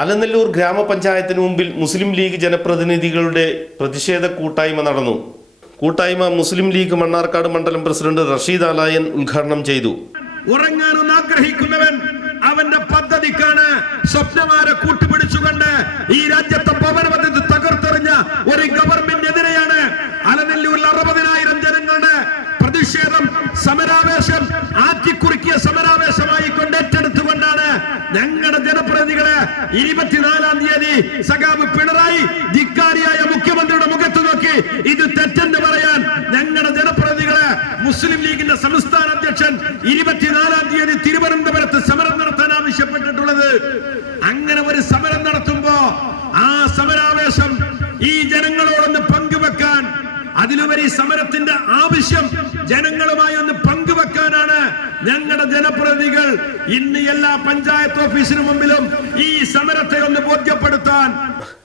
അലനല്ലൂർ ഗ്രാമപഞ്ചായത്തിന് മുമ്പിൽ മുസ്ലിം ലീഗ് ജനപ്രതിനിധികളുടെ പ്രതിഷേധ കൂട്ടായ്മ നടന്നു. കൂട്ടായ്മ മുസ്ലിം ലീഗ് മണ്ണാർക്കാട് മണ്ഡലം പ്രസിഡന്റ് റഷീദ് അലായൻ ഉദ്ഘാടനം ചെയ്തു. ഉറങ്ങാനൊന്ന് ആഗ്രഹിക്കുന്നവൻ അവന്റെ പദ്ധതിക്കാണ് സ്വപ്നമാരെ കൂട്ടുപിടിച്ചുകൊണ്ട് ഈ രാജ്യത്തെ പവന തകർത്തെറിഞ്ഞ ഒരു ഗവൺമെന്റിനെതിരെയാണ് അലനെല്ലൂരിൽ അറുപതിനായിരം ജനങ്ങളുടെ പ്രതിഷേധം സമരാവേശം ആറ്റിക്കുറുക്കിയ സമരാവേശമായി കൊണ്ടേറ്റെടുത്തുകൊണ്ടാണ് ഞങ്ങളുടെ ജനപ്രതിനിധികളെ ഇരുപത്തിനാലാം തീയതി സഖാബ് പിണറായി ധിക്കാരിയായ മുഖ്യമന്ത്രിയുടെ മുഖത്ത് നോക്കി ഇത് തെറ്റെന്ന് പറയാൻ ഞങ്ങളുടെ ജനപ്രതിനിധികളെ മുസ്ലിം ലീഗിന്റെ സംസ്ഥാന അധ്യക്ഷൻ ഇരുപത്തിനാലാം തീയതി തിരുവനന്തപുരത്ത് സമരം നടത്താൻ ആവശ്യപ്പെട്ടിട്ടുള്ളത്. അങ്ങനെ ഒരു സമരം നടത്തുമ്പോ ആ സമരാവേശം ഈ ജനങ്ങളോടൊന്ന് പങ്കുവെക്കാൻ അതിലുപരി സമരത്തിന്റെ ആവശ്യം ജനങ്ങളുമായി ഞങ്ങളുടെ ജനപ്രതിനിധികൾ ഇന്ന് എല്ലാ പഞ്ചായത്ത് ഓഫീസിനു മുമ്പിലും ഈ സമരത്തെ ഒന്ന് ബോധ്യപ്പെടുത്താൻ.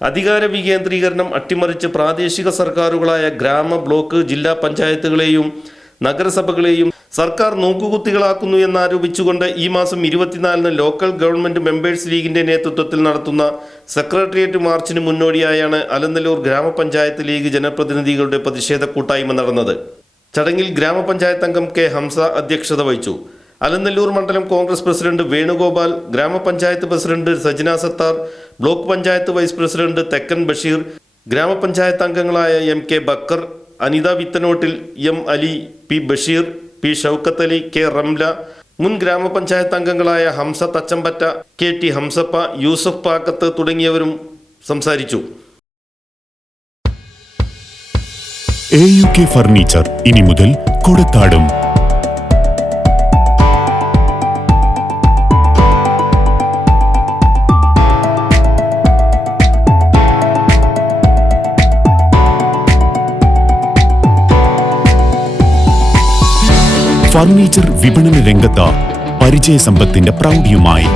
അധികാര വികേന്ദ്രീകരണം അട്ടിമറിച്ച് പ്രാദേശിക സർക്കാരുകളായ ഗ്രാമ ബ്ലോക്ക് ജില്ലാ പഞ്ചായത്തുകളെയും നഗരസഭകളെയും സർക്കാർ നോക്കുകുത്തികളാക്കുന്നു എന്നാരോപിച്ചുകൊണ്ട് ഈ മാസം ഇരുപത്തിനാലിന് ലോക്കൽ ഗവൺമെന്റ് മെമ്പേഴ്സ് ലീഗിന്റെ നേതൃത്വത്തിൽ നടത്തുന്ന സെക്രട്ടേറിയറ്റ് മാർച്ചിന് മുന്നോടിയായാണ് അലനല്ലൂർ ഗ്രാമപഞ്ചായത്ത് ലീഗ് ജനപ്രതിനിധികളുടെ പ്രതിഷേധ കൂട്ടായ്മ നടന്നത്. ചടങ്ങിൽ ഗ്രാമപഞ്ചായത്ത് അംഗം കെ ഹംസ അധ്യക്ഷത വഹിച്ചു. അലനല്ലൂർ മണ്ഡലം കോൺഗ്രസ് പ്രസിഡന്റ് വേണുഗോപാൽ ഗ്രാമപഞ്ചായത്ത് president Sajna Sathar block panchayat vice president Thekkan Basheer ഗ്രാമപഞ്ചായത്ത് അംഗങ്ങളായ M K Backer Anitha വിത്തനോട്ടിൽ M Ali P Basheer P Shoukath Ali K Ramla മുൻ ഗ്രാമപഞ്ചായത്ത് അംഗങ്ങളായ ഹംസ തച്ചമ്പറ്റ കെ ടി ഹംസപ്പ യൂസഫ് പാക്കത്ത് തുടങ്ങിയവരും സംസാരിച്ചു. ഫർണിച്ചർ ഇനി മുതൽ കൊടുത്താടും ഫർണിച്ചർ വിപണന രംഗത്ത് പരിചയസമ്പത്തിന്റെ പ്രൗഢിയുമായി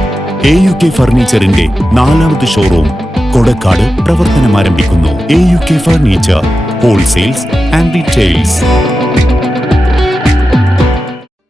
എ യു കെ ഫർണിച്ചറിന്റെ നാലാമത് showroom Kodakkad പ്രവർത്തനമാരംഭിക്കുന്നു A U K furniture wholesales and retails.